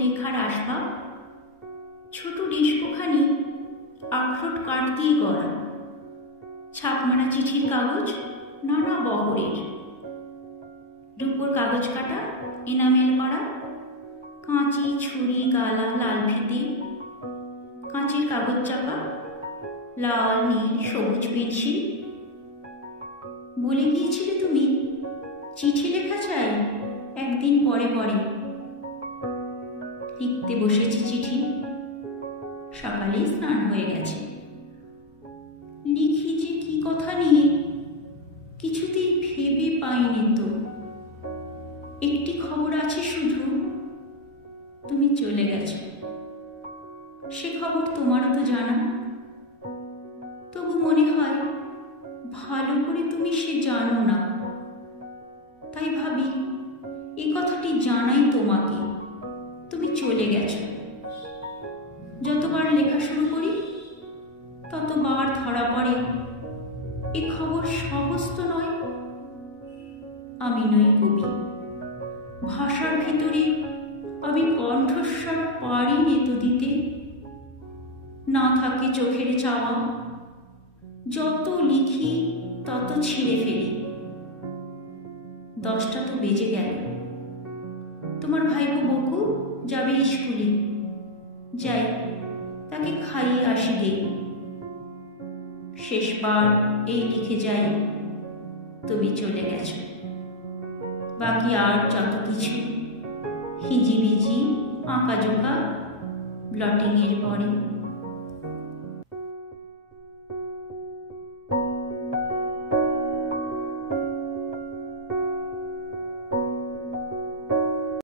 লেখার আসবাব, ছোট রেশমোখানি আখরোট কাঠ দিয়ে গড়া, ছাপমারা চিঠির কাগজ নানা বহরের, রূপোর কাগজ কাটা, এনামেল করা, কাঁচি ছুরি গালা লাল ফিতে, কাঁচের কাগজ চাপা, লাল নীল সবুজ পেন্সিল। বলে গিয়েছিলে তুমি চিঠি লেখা চাই একদিন পরে পরে। লিখতে বসেছি চিঠি, সকালেই স্নান হয়ে গেছে। লিখি যে কি কথা নিয়ে কিছুতেই ভেবে পাইনি তো। একটি খবর আছে শুধু, তুমি চলে গেছো। সে খবর তোমারও তো জানা, তবু মনে হয় ভালো করে তুমি সে জানো না। তাই ভাবি এই কথাটি জানাই তোমাকে, তুমি চলে গেছো। যতবার লেখা শুরু করি ততবার ধরা পড়ে এ খবর সহজ তো নয়। আমি নই কবি, ভাষার ভিতরে আমি কণ্ঠস্বর পারি নেতো দিতে। না থাকে চোখের চাওয়া, যত লিখি তত ছিঁড়ে ফেলি। 10টা তো বেজে গেল, তোমার ভাইপো বকু যাবে স্কুলে। যাই, তাকে খাইয়ে আসি গে। শেষবার এই লিখে যাই, তুমি চলে গেছো। বাকি আর যত কিছু হিজিবিজি আঁকাজোকা ব্লটিংয়ের পরে।